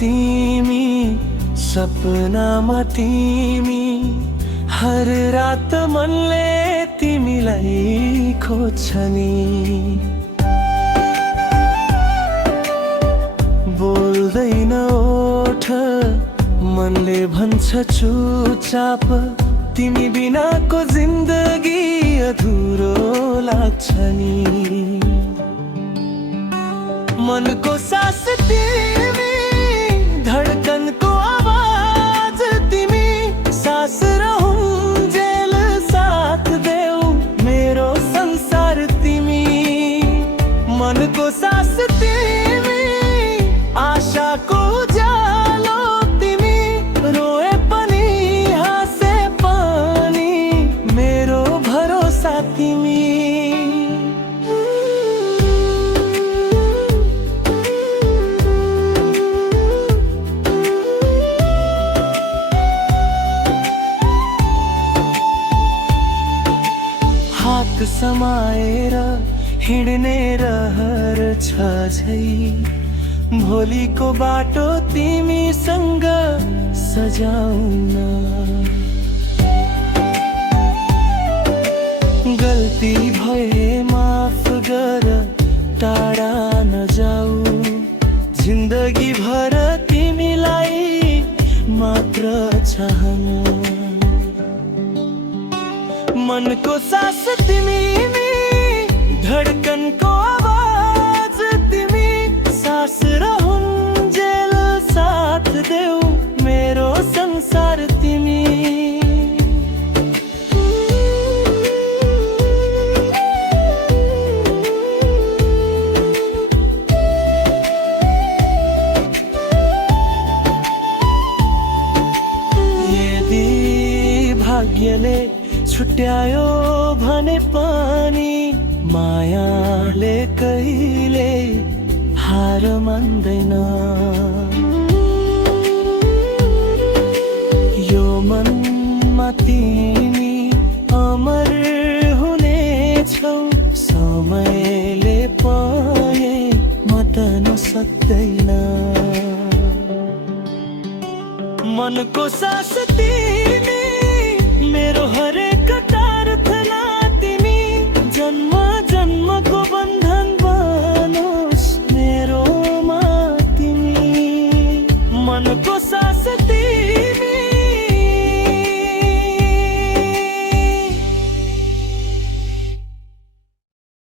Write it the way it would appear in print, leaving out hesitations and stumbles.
तिमी सपनामा तिमी हर रात मनले तिमीलाई खोज्छ नि। बोल्दैन ओठ मनले भन्छ चुपचाप तिमी बिनाको जिन्दगी अधुरो लाग्छ नि। मनको सास तिमी धडकनको आवाज तिमी सास रहूंजेल साथ देऊ मेरो संसार तिमी। मनको सास तिमी आशाको उज्यालो तिमी रोए पनि हाँसे पनि मेरो भरोसा तिमी। हात समाएर हिँड्ने रहर छ झै भोलिको बाटो तिमीसँग सजाउन। गल्ती भए माफ गर टाढा नजाऊ जिन्दगी भर तिमीलाई मात्र चाहनु। मनको सास तिमी धडकनको आवाज तिमी सास रहूंजेल साथ देऊ मेरो संसार तिमी। यदि भाग्यले छुट्यायो भने पनि मायाले कहिले हार मान्दैन। यो मनमा तिमी अमर हुनेछौ समयले पनि मत्न सक्दैन। मनको सास तिमी मेरो हरेक प्रार्थना तिमी जन्म जन्मको बन्धन बनोस् मेरोमा तिमी। मनको